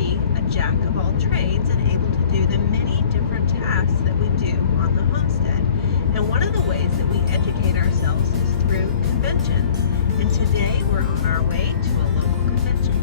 being a jack of all trades and able to do the many different tasks that we do on the homestead. And one of the ways that we educate ourselves is through conventions. And today we're on our way to a local convention.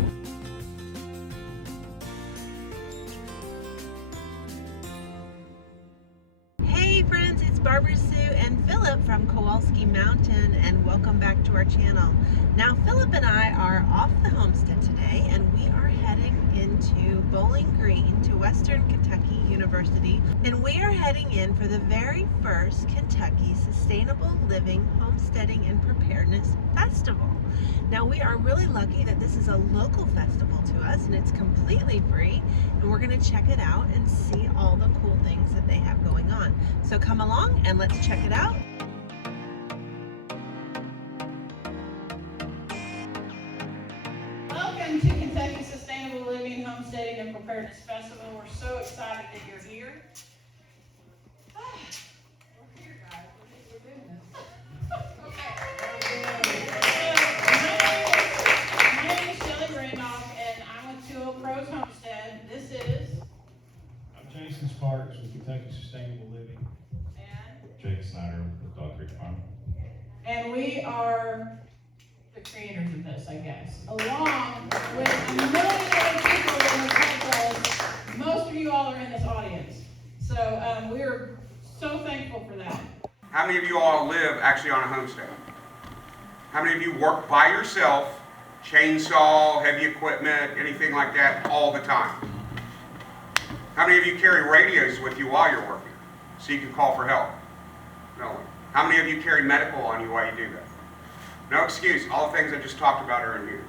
Hey friends, it's Barbara Sue and Philip from Kowalski Mountain, and welcome back to our channel. Now Philip and I are off the homestead today, and we are heading into Bowling Green to Western Kentucky University, and we are heading in for the very first Kentucky Sustainable Living, Homesteading, and Preparedness Festival. Now we are really lucky that this is a local festival to us, and it's completely free, and we're going to check it out and see all the cool things that they have going on. So come along and let's check it out. Welcome to Kentucky Sustainable Living, Homesteading, and Preparedness Festival. We're so excited that you're here. We're here, guys. We're doing this. My name is Shelley Randolph, and I'm with 2 Pros Homestead. This is... I'm Jason Sparks with Kentucky Sustainable Living. And... Jake Snyder with Dog Creek Farm. And we are the creators of this, I guess, along with a million other people that have helped us. Most of you all are in this audience. So we're so thankful for that. How many of you all live actually on a homestead? How many of you work by yourself, chainsaw, heavy equipment, anything like that, all the time? How many of you carry radios with you while you're working, so you can call for help? No one. How many of you carry medical on you while you do that? No excuse. All the things I just talked about are in here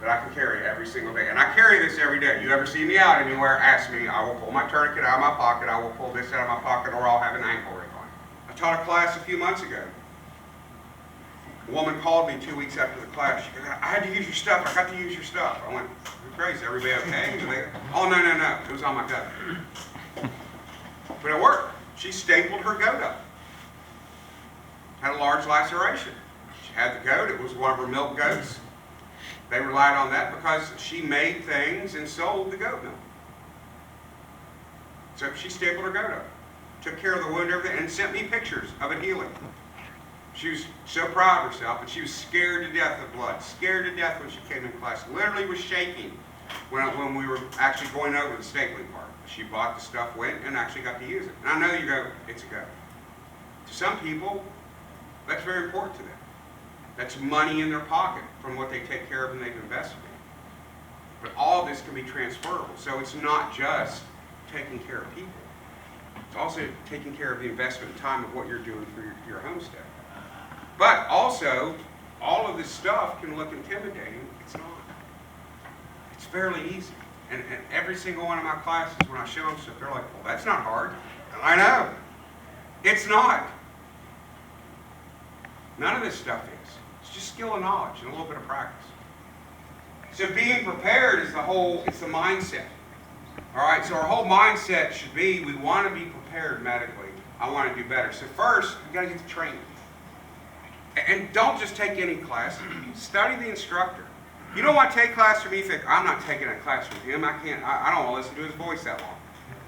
that I can carry every single day. And I carry this every day. You ever see me out anywhere, ask me, I will pull my tourniquet out of my pocket, I will pull this out of my pocket, or I'll have an ankle ring on. I taught a class a few months ago. A woman called me 2 weeks after the class. She goes, I had to use your stuff. I got to use your stuff. I went, you're crazy. Everybody okay? Oh, no. It was on my gut. But it worked. She stapled her goat up. Had a large laceration. She had the goat. It was one of her milk goats. They relied on that because she made things and sold the goat milk. So she stapled her goat up, took care of the wound and everything, and sent me pictures of it healing. She was so proud of herself, but she was scared to death of blood, scared to death when she came in class. Literally was shaking when we were actually going over the stapling part. She bought the stuff, went, and actually got to use it. And I know you go, it's a goat. To some people, that's very important to them. That's money in their pocket from what they take care of and they've invested in. But all of this can be transferable. So it's not just taking care of people. It's also taking care of the investment and time of what you're doing for your homestead. But also, all of this stuff can look intimidating. It's not. It's fairly easy. And every single one of my classes, when I show them stuff, they're like, well, that's not hard. And I know. It's not. None of this stuff is. It's just skill and knowledge and a little bit of practice. So being prepared is it's the mindset. All right, so our whole mindset should be, we want to be prepared medically. I want to do better. So first, you got to get the training. And don't just take any class. Study the instructor. You don't want to take class from me, you think, I'm not taking a class from him. I don't want to listen to his voice that long.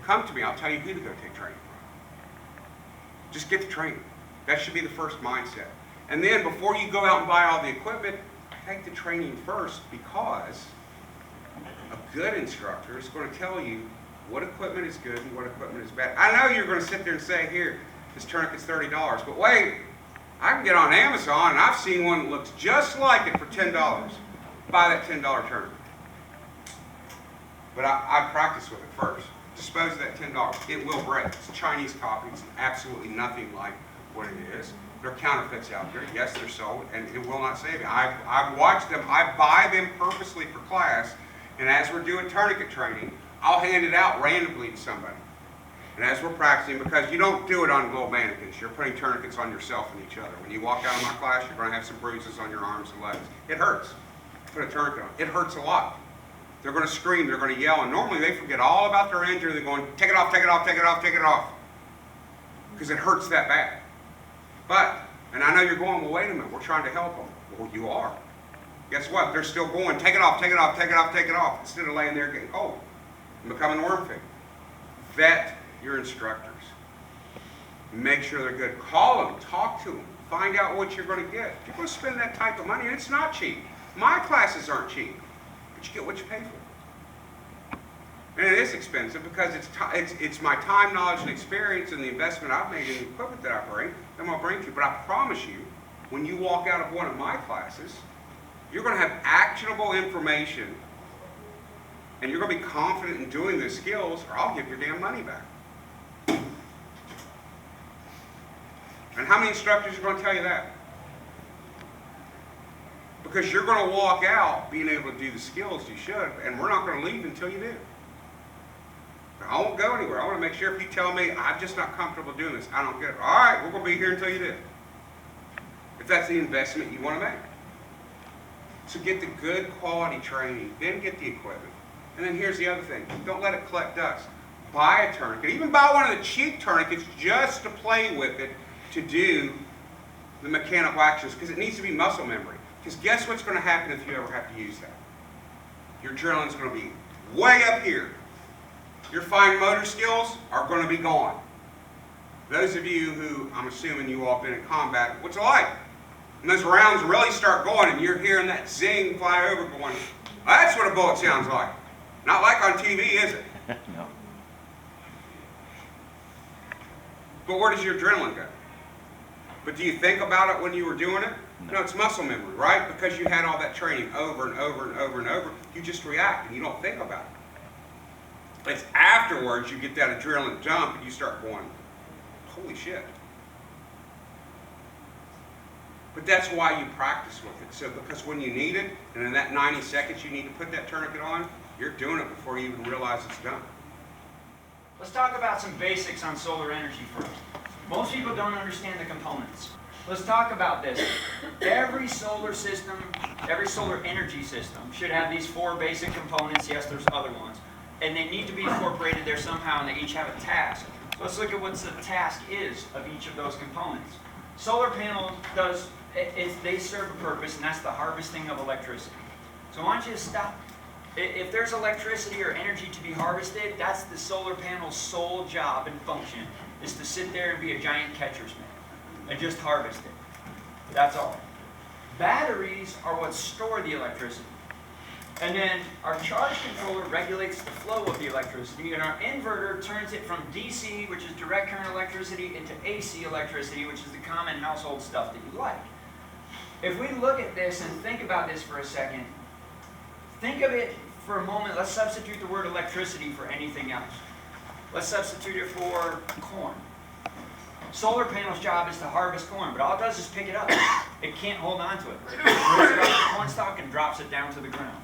Come to me, I'll tell you who to go take training from. Just get the training. That should be the first mindset. And then before you go out and buy all the equipment, take the training first, because a good instructor is going to tell you what equipment is good and what equipment is bad. I know you're going to sit there and say, here, this tourniquet's $30, but wait, I can get on Amazon and I've seen one that looks just like it for $10. Buy that $10 tourniquet. But I practice with it first. Dispose of that $10. It will break. It's a Chinese copy. It's absolutely nothing like what it is. There are counterfeits out there. Yes, they're sold, and it will not save you. I've watched them. I buy them purposely for class, and as we're doing tourniquet training, I'll hand it out randomly to somebody. And as we're practicing, because you don't do it on little mannequins, you're putting tourniquets on yourself and each other. When you walk out of my class, you're going to have some bruises on your arms and legs. It hurts. Put a tourniquet on. It hurts a lot. They're going to scream, they're going to yell, and normally they forget all about their injury. They're going, take it off, take it off, take it off, take it off. Because it hurts that bad. But, and I know you're going, well, wait a minute, we're trying to help them. Well, you are. Guess what? They're still going. Take it off, take it off, take it off, take it off, instead of laying there getting cold and becoming worm feed. Vet your instructors. Make sure they're good. Call them, talk to them, find out what you're going to get. You're going to spend that type of money, and it's not cheap. My classes aren't cheap, but you get what you pay for. And it is expensive because it's my time, knowledge, and experience and the investment I've made in the equipment that I bring, that I'm going to bring to you. But I promise you, when you walk out of one of my classes, you're going to have actionable information, and you're going to be confident in doing the skills, or I'll give your damn money back. And how many instructors are going to tell you that? Because you're going to walk out being able to do the skills you should, and we're not going to leave until you do. I won't go anywhere. I want to make sure if you tell me I'm just not comfortable doing this, I don't get it. All right, we're going to be here until you do. If that's the investment you want to make. So get the good quality training, then get the equipment. And then here's the other thing. Don't let it collect dust. Buy a tourniquet. Even buy one of the cheap tourniquets just to play with it, to do the mechanical actions, because it needs to be muscle memory. Because guess what's going to happen if you ever have to use that? Your adrenaline's going to be way up here. Your fine motor skills are going to be gone. Those of you who, I'm assuming you all been in combat, what's it like? And those rounds really start going and you're hearing that zing fly over going, that's what a bullet sounds like. Not like on TV, is it? No. But where does your adrenaline go? But do you think about it when you were doing it? No, it's muscle memory, right? Because you had all that training over and over and over and over, you just react and you don't think about it. It's afterwards you get that adrenaline jump and you start going, holy shit. But that's why you practice with it. So because when you need it, and in that 90 seconds you need to put that tourniquet on, you're doing it before you even realize it's done. Let's talk about some basics on solar energy first. Most people don't understand the components. Let's talk about this. Every solar system, every solar energy system should have these 4 basic components. Yes, there's other ones. And they need to be incorporated there somehow, and they each have a task. So let's look at what the task is of each of those components. Solar panel they serve a purpose, and that's the harvesting of electricity. So I want you to stop. If there's electricity or energy to be harvested, that's the solar panel's sole job and function, is to sit there and be a giant catcher's mitt and just harvest it. That's all. Batteries are what store the electricity. And then our charge controller regulates the flow of the electricity, and our inverter turns it from DC, which is direct current electricity, into AC electricity, which is the common household stuff that you like. If we look at this and think about this for a second, think of it for a moment. Let's substitute the word electricity for anything else. Let's substitute it for corn. Solar panel's job is to harvest corn, but all it does is pick it up. It can't hold on to it. It throws it off the corn stalk and drops it down to the ground.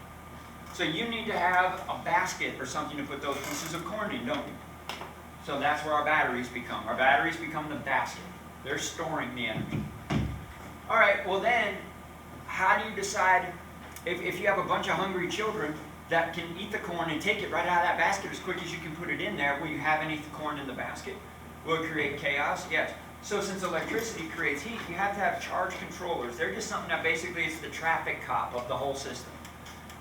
So you need to have a basket or something to put those pieces of corn in, don't you? So that's where our batteries become. Our batteries become the basket. They're storing the energy. All right, well then, how do you decide if you have a bunch of hungry children that can eat the corn and take it right out of that basket as quick as you can put it in there, will you have any corn in the basket? Will it create chaos? Yes. So since electricity creates heat, you have to have charge controllers. They're just something that basically is the traffic cop of the whole system.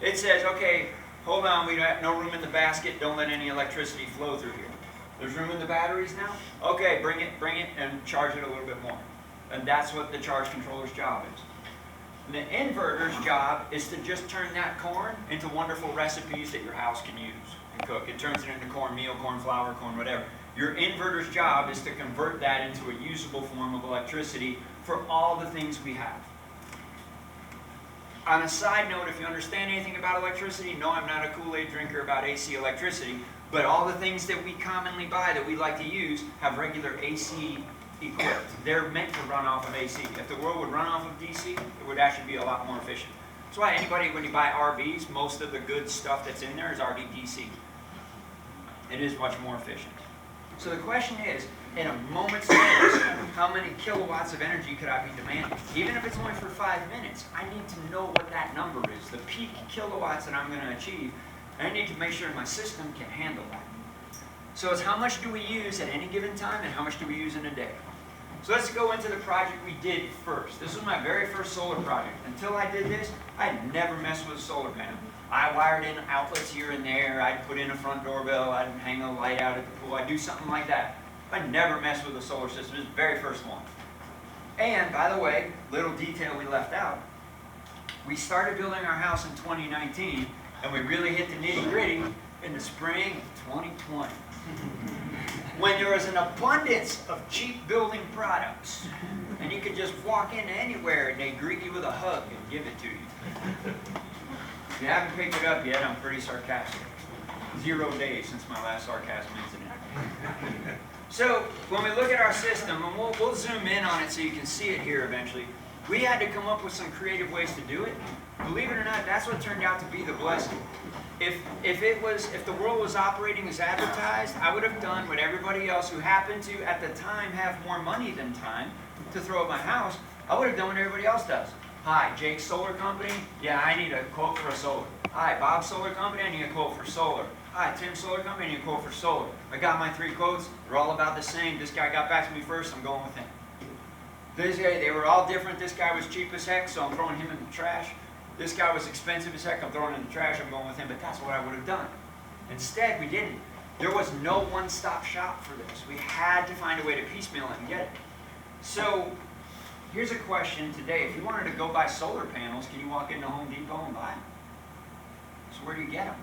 It says, okay, hold on, we have no room in the basket, don't let any electricity flow through here. There's room in the batteries now? Okay, bring it, and charge it a little bit more. And that's what the charge controller's job is. And the inverter's job is to just turn that corn into wonderful recipes that your house can use and cook. It turns it into cornmeal, corn flour, corn whatever. Your inverter's job is to convert that into a usable form of electricity for all the things we have. On a side note, if you understand anything about electricity, no, I'm not a Kool-Aid drinker about AC electricity, but all the things that we commonly buy that we like to use have regular AC equipped. They're meant to run off of AC. If the world would run off of DC, it would actually be a lot more efficient. That's why anybody, when you buy RVs, most of the good stuff that's in there is already DC. It is much more efficient. So the question is, in a moment's notice, how many kilowatts of energy could I be demanding? Even if it's only for 5 minutes, I need to know what that number is, the peak kilowatts that I'm going to achieve, and I need to make sure my system can handle that. So it's how much do we use at any given time, and how much do we use in a day? So let's go into the project we did first. This was my very first solar project. Until I did this, I had never messed with a solar panel. I wired in outlets here and there. I'd put in a front doorbell. I'd hang a light out at the pool. I'd do something like that. I never messed with a solar system. It was the very first one. And by the way, little detail we left out. We started building our house in 2019, and we really hit the nitty-gritty in the spring of 2020. When there was an abundance of cheap building products, and you could just walk in anywhere and they greet you with a hug and give it to you. If you haven't picked it up yet, I'm pretty sarcastic. 0 days since my last sarcasm incident. So when we look at our system, and we'll zoom in on it so you can see it here eventually, we had to come up with some creative ways to do it. Believe it or not, that's what turned out to be the blessing. If the world was operating as advertised, I would have done what everybody else who happened to, at the time, have more money than time to throw at my house. I would have done what everybody else does. Hi, Jake's Solar Company. Yeah, I need a quote for a solar. Hi, Bob's Solar Company. I need a quote for solar. Hi, Tim's Solar Company. I need a quote for solar. I got my 3 quotes. They're all about the same. This guy got back to me first. I'm going with him. This guy, they were all different. This guy was cheap as heck, so I'm throwing him in the trash. This guy was expensive as heck. I'm throwing him in the trash. I'm going with him. But that's what I would have done. Instead, we didn't. There was no one-stop shop for this. We had to find a way to piecemeal it and get it. So here's a question today. If you wanted to go buy solar panels, can you walk into Home Depot and buy them? So where do you get them?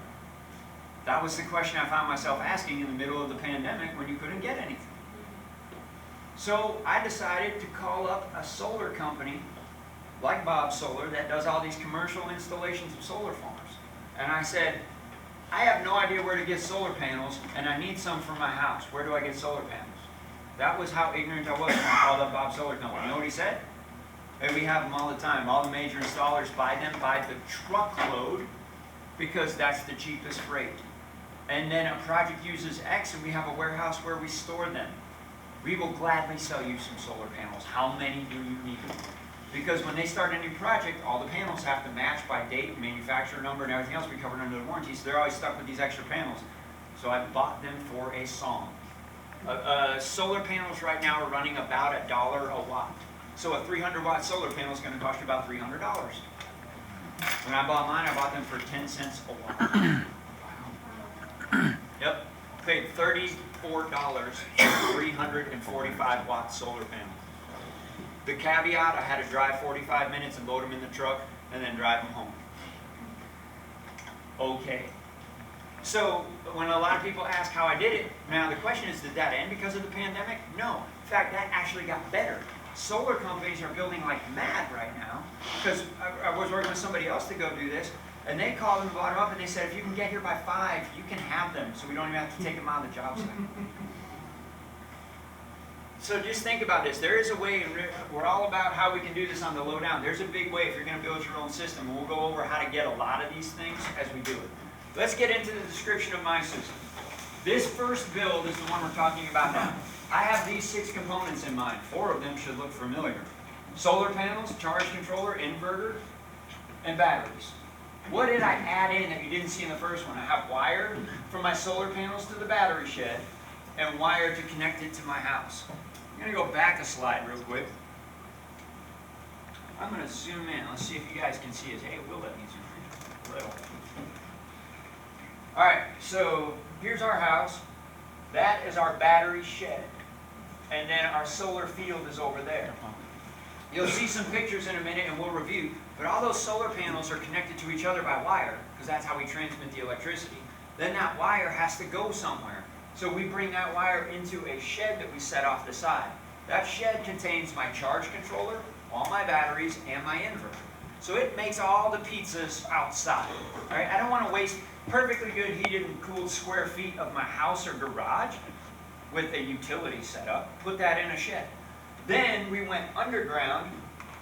That was the question I found myself asking in the middle of the pandemic when you couldn't get anything. So I decided to call up a solar company like Bob Solar that does all these commercial installations of solar farms. And I said, I have no idea where to get solar panels, and I need some for my house. Where do I get solar panels? That was how ignorant I was when I called up Bob Solar Company. You know what he said? Hey, we have them all the time. All the major installers buy them by the truckload because that's the cheapest freight. And then a project uses X, and we have a warehouse where we store them. We will gladly sell you some solar panels. How many do you need? Because when they start a new project, all the panels have to match by date, manufacturer number, and everything else we covered under the warranty, so they're always stuck with these extra panels. So I bought them for a song. Solar panels right now are running about $1 a watt. So a 300-watt solar panel is going to cost you about $300. When I bought mine, I bought them for 10 cents a watt. Wow. Yep. Paid $34 for 345-watt solar panel. The caveat, I had to drive 45 minutes and load them in the truck and then drive them home. Okay. So when a lot of people ask how I did it, now the question is, did that end because of the pandemic? No. In fact, that actually got better. Solar companies are building like mad right now because I was working with somebody else to go do this, and they called and brought them up and they said, if you can get here by 5, you can have them, so we don't even have to take them out of the job site. So just think about this. There is a way, and we're all about how we can do this on the lowdown. There's a big way if you're going to build your own system, and we'll go over how to get a lot of these things as we do it. Let's get into the description of my system. This first build is the one we're talking about now. I have these 6 components in mind. 4 of them should look familiar. Solar panels, charge controller, inverter, and batteries. What did I add in that you didn't see in the first one? I have wire from my solar panels to the battery shed and wire to connect it to my house. I'm going to go back a slide real quick. I'm going to zoom in. Let's see if you guys can see us. Hey, it will let me zoom in a little. All right, so here's our house. That is our battery shed. And then our solar field is over there. You'll see some pictures in a minute and we'll review. But all those solar panels are connected to each other by wire because that's how we transmit the electricity. Then that wire has to go somewhere. So we bring that wire into a shed that we set off the side. That shed contains my charge controller, all my batteries, and my inverter. So it makes all the pizzas outside. All right? I don't want to waste perfectly good heated and cooled square feet of my house or garage with a utility setup. Put that in a shed. Then we went underground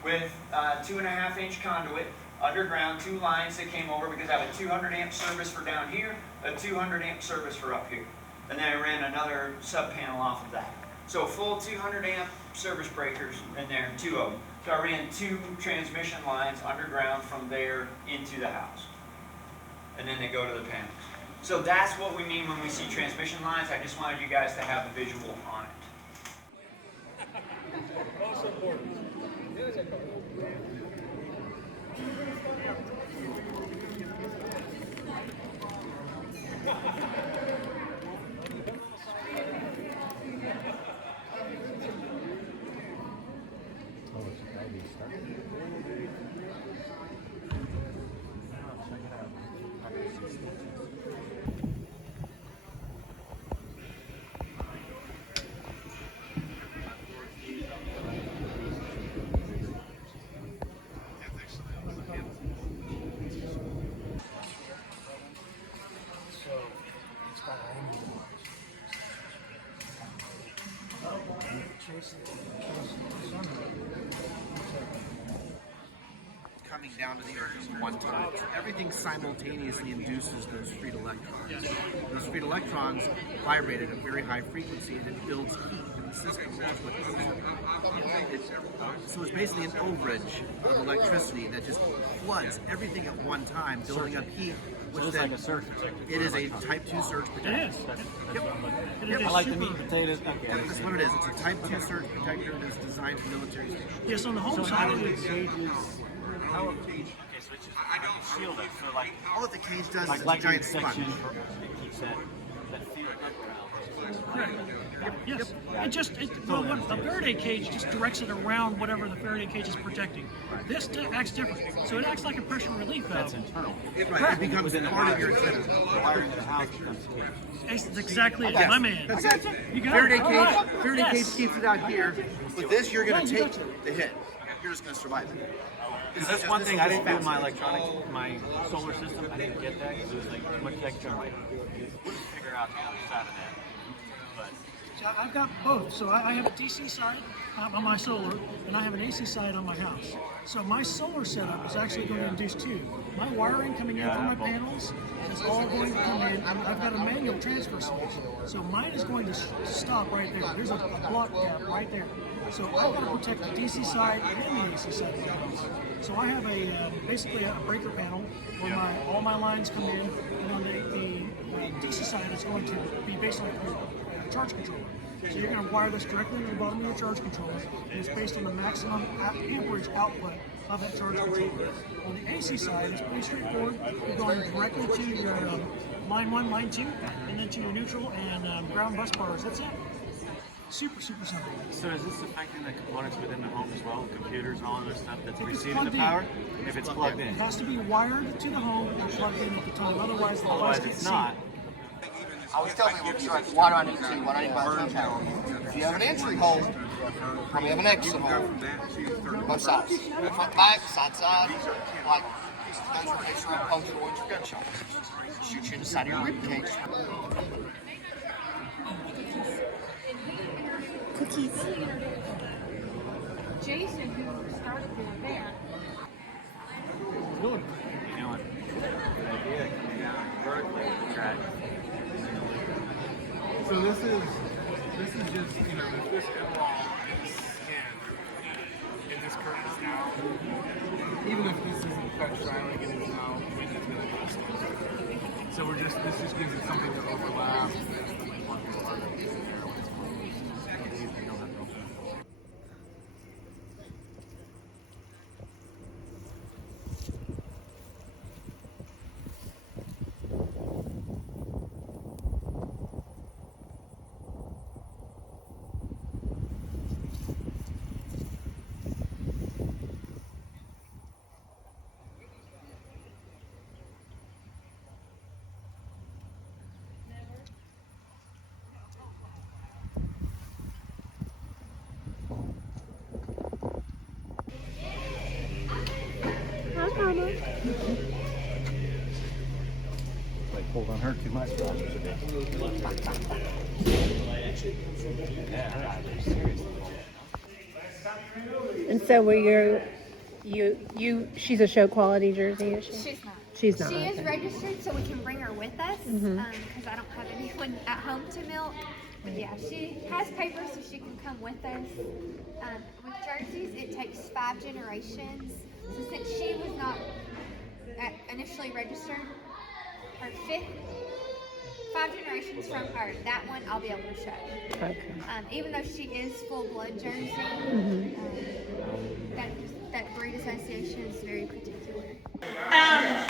with 2.5-inch conduit, underground, 2 lines that came over because I have a 200 amp service for down here, a 200 amp service for up here. And then I ran another sub panel off of that. So full 200 amp service breakers in there, 2 of them. So I ran 2 transmission lines underground from there into the house. And then they go to the panels. So that's what we mean when we see transmission lines. I just wanted you guys to have the visual on it. Coming down to the earth at one time. So everything simultaneously induces those freed electrons. Those freed electrons vibrate at a very high frequency and it builds heat in the system. That's what so it's basically an overage of electricity that just floods everything at one time, building up heat. Which it's like a surge protector. It is a type 2 surge protector. It is. Yep. I like the meat and potatoes. Okay. Yep, that's what it is. It's a type 2 surge protector that is designed for military stations. Yes, on the home So side, how it do the is. cages? How? Okay, so it's just like a shield it. So like All that the cage does is like a giant section sponge. that keeps that field underground. Correct. Yes. Well, a Faraday cage just directs it around whatever the Faraday cage is protecting. This acts different. So it acts like a pressure relief That's valve. internal. Right, it becomes Within the part of house, your antenna. the wiring of the house becomes the cage. That's exactly it, Yes, my man. that's I it. got you. You got Faraday it. cage, All right. Faraday Yes. cage keeps it out here. With this, you're going Yeah, to you take got the hit. You're just going to survive it. Because that's one thing I didn't do in my electronics, my solar system. I didn't get that because it was like too much extra. I'm like, we'll just figure out the other side of that. But So I've got both. So I have a DC side on my solar, and I have an AC side on my house. So my solar setup is actually going to induce two. My wiring coming in from my panels is all going to come in. I've got a manual transfer switch. So mine is going to stop right there. There's a block gap right there. So I've got to protect the DC side and the AC side of the house. So I have a basically a breaker panel where all my lines come in, and on the DC side it's going to be basically a charge controller. So you're going to wire this directly into the bottom of your charge controller, and it's based on the maximum amperage output of that charge controller. On the AC side, it's pretty straightforward. You're going directly to your line 1, line 2, and then to your neutral and ground bus bars. That's it. Super, super simple. so is this affecting the components within the home as well, computers and all other stuff that's If it's receiving the plugged in. power? If it's plugged in. It has to be wired to the home and plugged in at the time. Otherwise, the Otherwise, device it's gets not. I always tell people, why do I need to? Why do I need to buy a phone tower? If you have an entry hole, probably have an exit hole. Both sides. Front, back, side, side. Like, those are case around puncture or your gunshot. Shoot you in the side of your rib cage. Cookies. Jason, who started the event, Good. What are you doing? Good idea. Coming down vertically with the track. So this is just, if this inaugural is scanned and this curtain is out, even if this isn't cut styling, it is now when it's going to be scanned. So this just gives it something to overlap. Like pulled on her too much. And so were she's a show quality jersey, is she? she's not. She's not. She is okay. registered, so we can bring her with us because I don't have anyone at home to milk. But yeah, she has papers, so she can come with us. With jerseys, it takes 5 generations. So since she was not initially registered, her 5th 5 generations from her. That one I'll be able to show. Okay. Even though she is full blood Jersey, that breed association is very particular.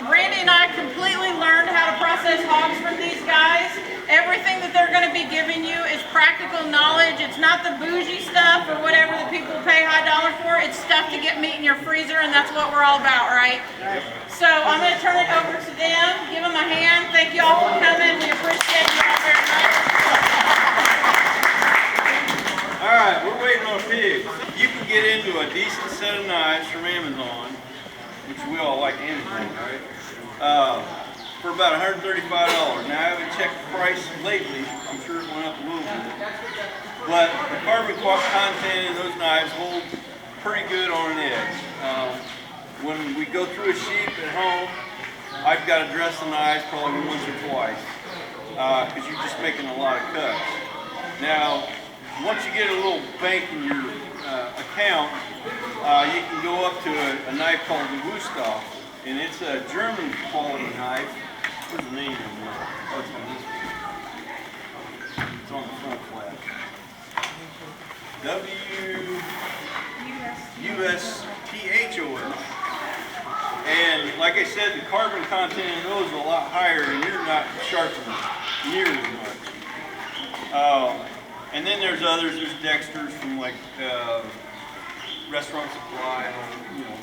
Randy and I completely learned how to process hogs from these guys. Everything that they're going to be giving you is practical knowledge. It's not the bougie stuff or whatever that people pay high dollar for. It's stuff to get meat in your freezer, and that's what we're all about, right? So I'm going to turn it over to them. Give them a hand. Thank you all for coming. We appreciate you all very much. All right, we're waiting on pigs. You can get into a decent set of knives from Amazon, which we all like Amazon, right? For about $135. Now, I haven't checked the price lately. I'm sure it went up a little bit. But the carbon content in those knives hold pretty good on an edge. When we go through a sheep at home, I've got to dress the knives probably once or twice because you're just making a lot of cuts. Now, once you get a little bank in your account, you can go up to a knife called the Reusable, and it's a German quality knife. Where's the name of it? Oh, it's on this one. It's on the front flap. WUSTHOL. And like I said, the carbon content in those is a lot higher, and you're not sharpening near as much. And then there's others. There's Dexter's from like Restaurant Supply. You know,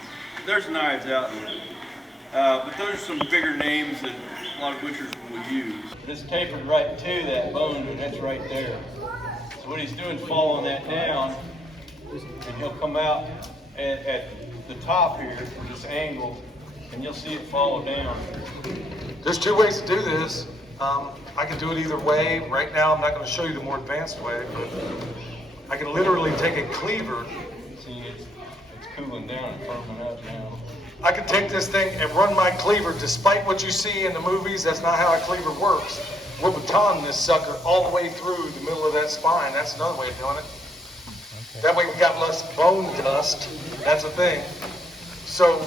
there's knives out there. But those are some bigger names that a lot of butchers will use. It's tapered right to that bone, and that's right there. So what he's doing is following that down, and he'll come out at the top here, this angle, and you'll see it follow down. There's two ways to do this. I can do it either way. Right now, I'm not going to show you the more advanced way, but I can literally take a cleaver. See, it's cooling down and firming up now. I can take this thing and run my cleaver. Despite what you see in the movies, that's not how a cleaver works. We're batoning this sucker all the way through the middle of that spine. That's another way of doing it. Okay. That way we got less bone dust. That's a thing. So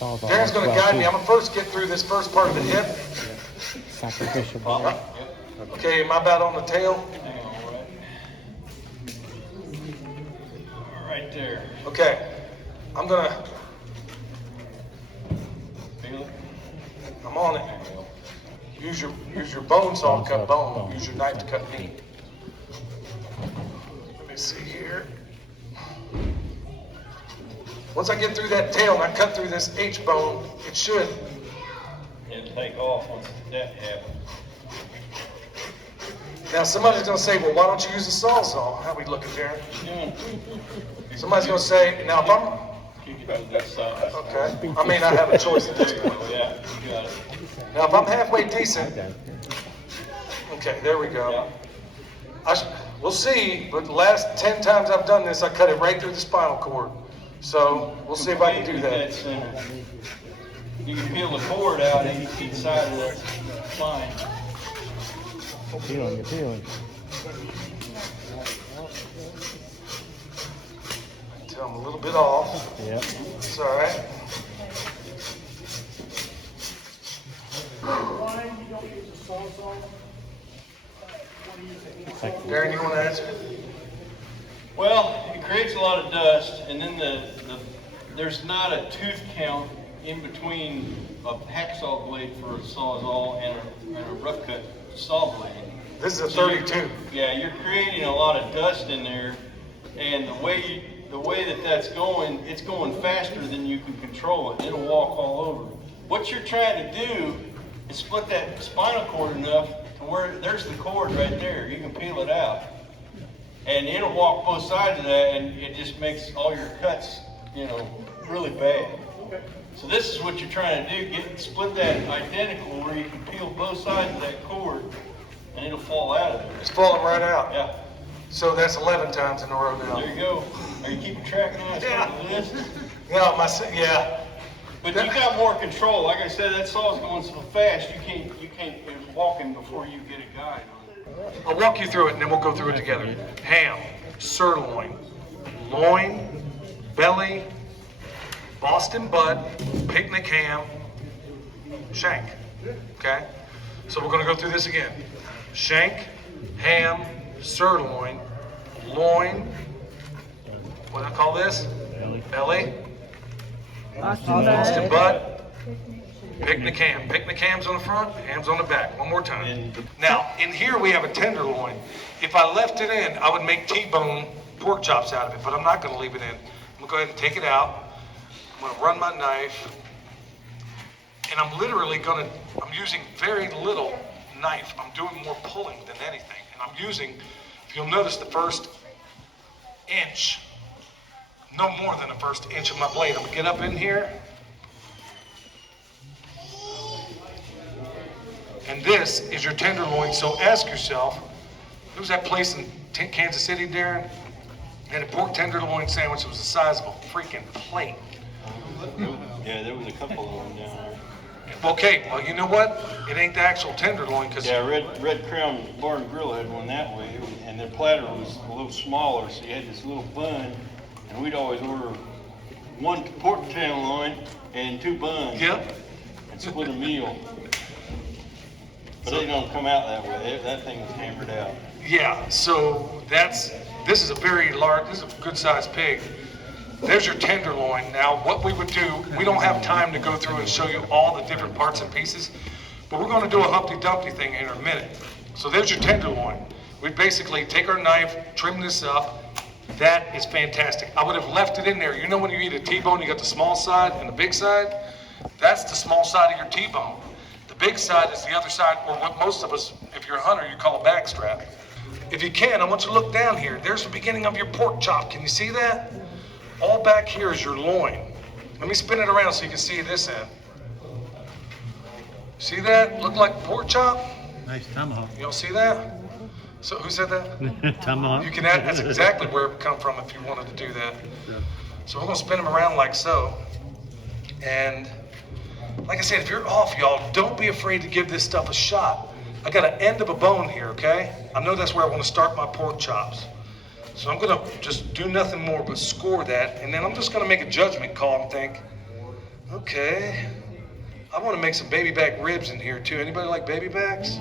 Darren's going to guide me. I'm going to first get through this first part of the hip. Sacrificial bone. Okay, am I about on the tail? Right there. Okay. I'm going to... Feel it? I'm on it. Use your bone saw to cut bone. Use your knife to cut meat. Let me see here. Once I get through that tail and I cut through this H bone, it should. It'll take off once that happens. Now somebody's going to say, well, why don't you use a sawzall? How we looking, Darren? Somebody's going to say, now if I'm... Okay. I may not have a choice at this point. Yeah, you got it. Now if I'm halfway decent... Okay, there we go. We'll see, but the last 10 times I've done this, I cut it right through the spinal cord. So we'll see if I can do that. You can peel the cord out each side of that spine. You're peeling. Tell them a little bit off. Yep. It's all right. Darren, you want to answer? Well, it creates a lot of dust, and then there's not a tooth count in between a hacksaw blade for a sawzall and a rough cut saw blade. This is a 32. You're creating a lot of dust in there, and the way that's going, it's going faster than you can control it. It'll walk all over. What you're trying to do is split that spinal cord enough to where there's the cord right there. You can peel it out. And it'll walk both sides of that, and it just makes all your cuts, really bad. Okay. So this is what you're trying to do, split that identical where you can peel both sides of that cord, and it'll fall out of there. It's falling right out. Yeah. So that's 11 times in a row now. There you go. Are you keeping track now? Yeah. No, yeah. But you got more control. Like I said, that saw's going so fast, you can't walking before you get a guide on it. I'll walk you through it and then we'll go through it together. Ham, sirloin, loin, belly, Boston butt, picnic ham, shank. Okay? So we're gonna go through this again. Shank, ham, sirloin, loin, what do I call this? Belly. Boston butt. Picnic ham. Picnic ham's on the front, ham's on the back. One more time. Now, in here we have a tenderloin. If I left it in, I would make T-bone pork chops out of it, but I'm not gonna leave it in. I'm gonna go ahead and take it out. I'm gonna run my knife, and I'm using very little knife. I'm doing more pulling than anything. And I'm using, if you'll notice, the first inch, no more than the first inch of my blade. I'm gonna get up in here. And this is your tenderloin, so ask yourself, who's that place in Kansas City, Darren? Had a pork tenderloin sandwich that was the size of a freaking plate. Yeah, there was a couple of them down there. Okay, well, you know what? It ain't the actual tenderloin, because... Yeah, Red Crown Bar and Grill had one that way, and their platter was a little smaller, so you had this little bun, and we'd always order one pork tenderloin and 2 buns. Yep. And split a meal. But they don't come out that way. That thing was hammered out. Yeah, so this is a very large, this is a good sized pig. There's your tenderloin. Now, what we would do, we don't have time to go through and show you all the different parts and pieces, but we're gonna do a Humpty Dumpty thing here in a minute. So there's your tenderloin. We'd basically take our knife, trim this up. That is fantastic. I would have left it in there. You know when you eat a T-bone, you got the small side and the big side? That's the small side of your T-bone. The big side is the other side, or what most of us, if you're a hunter, you call a backstrap. If you can, I want you to look down here. There's the beginning of your pork chop. Can you see that? All back here is your loin. Let me spin it around so you can see this end. See that? Look like pork chop? Nice tomahawk. You don't see that? So who said that? Tomahawk. You can add, that's exactly where it would come from if you wanted to do that. So we're gonna spin them around like so. And like I said, if you're off, y'all, don't be afraid to give this stuff a shot. I got an end of a bone here, okay? I know that's where I want to start my pork chops. So I'm gonna just do nothing more but score that, and then I'm just gonna make a judgment call and think, okay, I want to make some baby back ribs in here too. Anybody like baby backs?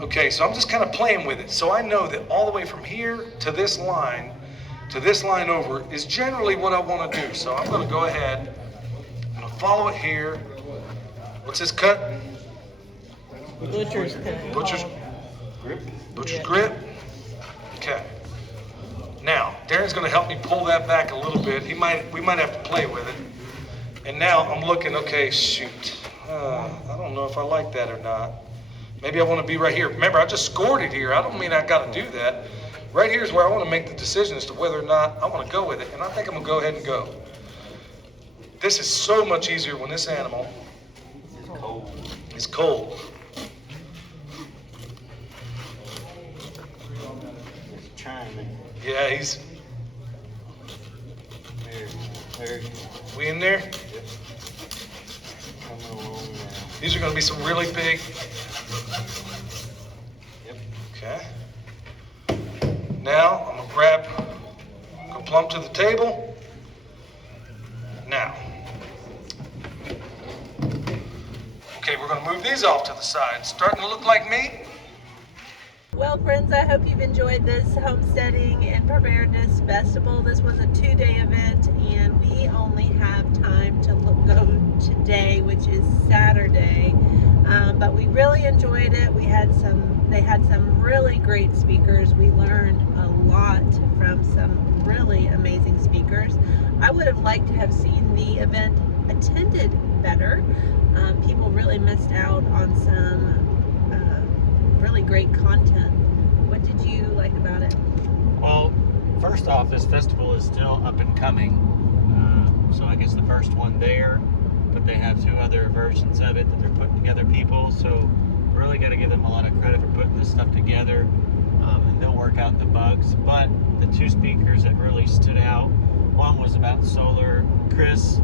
Okay, so I'm just kind of playing with it. So I know that all the way from here to this line over is generally what I want to do. So I'm gonna go ahead, I'm gonna follow it here. What's this cut? Butcher's cut. Butcher's grip. Okay. Now, Darren's going to help me pull that back a little bit. We might have to play with it. And now I'm looking, okay, shoot. I don't know if I like that or not. Maybe I want to be right here. Remember, I just scored it here. I don't mean I got to do that. Right here is where I want to make the decision as to whether or not I want to go with it. And I think I'm going to go ahead and go. This is so much easier when this animal is cold. Yeah, he's... There. We in there? Yep. Coming along now. These are going to be some really big... Yep. Okay. Now, I'm going to go plumb to the table. Now. Okay, we're going to move these off to the side. Starting to look like meat. Well, friends, I hope you've enjoyed this Homesteading and Preparedness Festival. This was a 2-day event, and we only have time to go today, which is Saturday. But we really enjoyed it. They had some really great speakers. We learned a lot from some really amazing speakers. I would have liked to have seen the event attended better. People really missed out on some really great content. What did you like about it? Well, first off, this festival is still up and coming. So I guess the first one there, but they have 2 other versions of it that they're putting together people. So really got to give them a lot of credit for putting this stuff together. And they'll work out the bugs. But the 2 speakers that really stood out, one was about solar. Chris,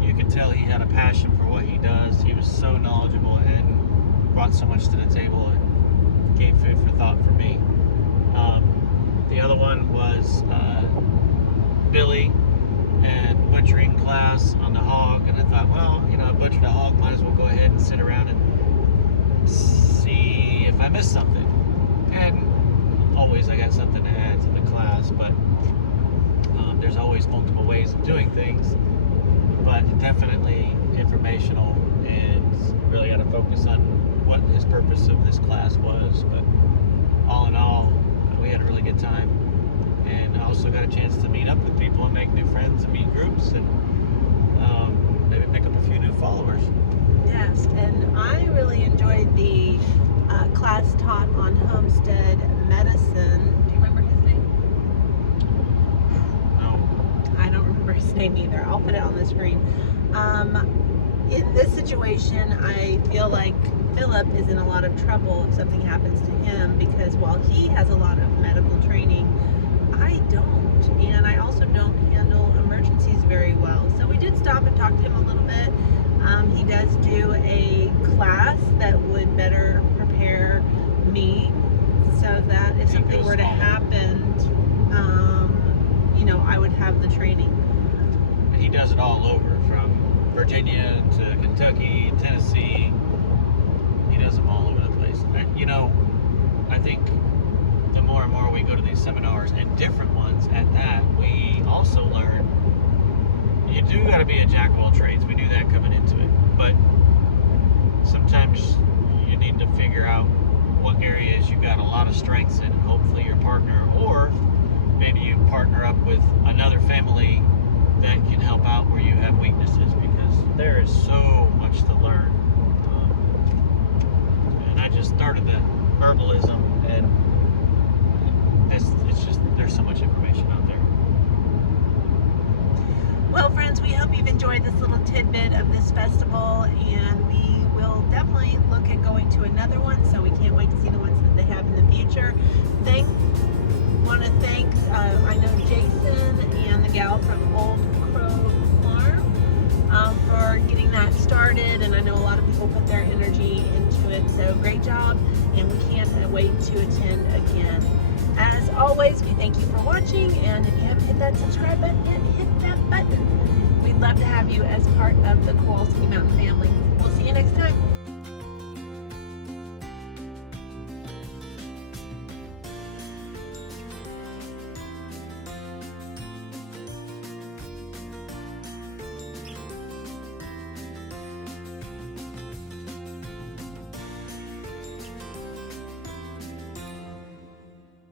you could tell he had a passion for what he does. He was so knowledgeable and brought so much to the table and gave food for thought for me. The other one was Billy and butchering class on the hog, and I thought, well, you know, I butchered a hog, might as well go ahead and sit around and see if I missed something. And always I got something to add to the class, but there's always multiple ways of doing things, but definitely informational, and really got to focus on what his purpose of this class was. But all in all, we had a really good time, and I also got a chance to meet up with people and make new friends and meet groups, and maybe pick up a few new followers. Yes, and I really enjoyed the class taught on homestead medicine. Do you remember his name? No. I don't remember his name either. I'll put it on the screen. In this situation, I feel like Philip is in a lot of trouble if something happens to him, because while he has a lot of medical training, I don't. And I also don't handle emergencies very well. So we did stop and talk to him a little bit. He does do a class that would better prepare me so that if something were to happen, I would have the training. And he does it all over, from Virginia to Kentucky, Tennessee. He does them all over the place. I think the more and more we go to these seminars, and different ones at that, we also learn you do got to be a jack of all trades. We knew that coming into it, but sometimes you need to figure out what areas you got a lot of strengths in, and hopefully your partner, or maybe you partner up with another family that can help out where you have weaknesses, because there is so much to learn. And I just started the herbalism, and it's just, there's so much information out there. Well, friends, we hope you've enjoyed this little tidbit of this festival, and we will definitely look at going to another one, so we can't wait to see the ones that they have in the future. Want to thank, I know Jason and the gal from Old Crow Farm for getting that started, and I know a lot of people put their energy into it, so great job, and we can't wait to attend again. As always, we thank you for watching, and if you haven't hit that subscribe button yet, hit that button. We'd love to have you as part of the Kowalski Mountain family. We'll see you next time.